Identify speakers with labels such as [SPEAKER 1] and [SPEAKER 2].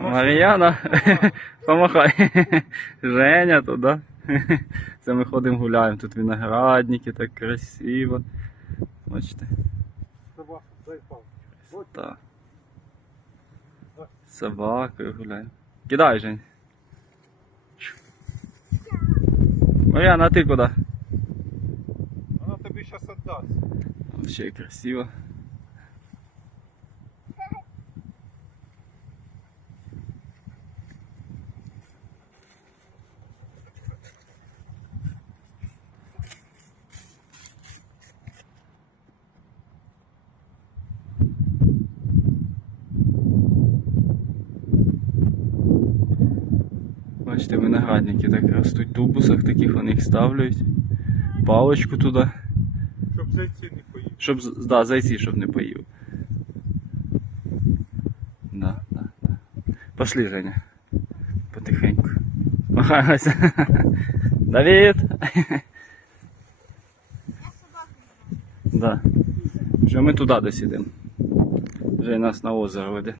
[SPEAKER 1] Мар'яна, помахай. Женя туди. Це ми ходимо гуляємо. Тут виноградники, так красиво. Бачите.
[SPEAKER 2] Собака, дай палку.
[SPEAKER 1] Так. З собакою гуляємо. Кидай, Жень. Мар'яна, а ти куди?
[SPEAKER 2] Вона тобі зараз віддасть.
[SPEAKER 1] Вообще красиво. Бачите, виноградники так ростуть в тубусах таких, вони їх ставлять. Палочку туди.
[SPEAKER 2] Щоб зайці не поїв.
[SPEAKER 1] Щоб да, зайці, щоб не поїв. Да, да, да. Пошли, Женя. Потихеньку. Махаємося. Давид! Да. Вже ми туди десь ідемо. Вже нас на озеро веде.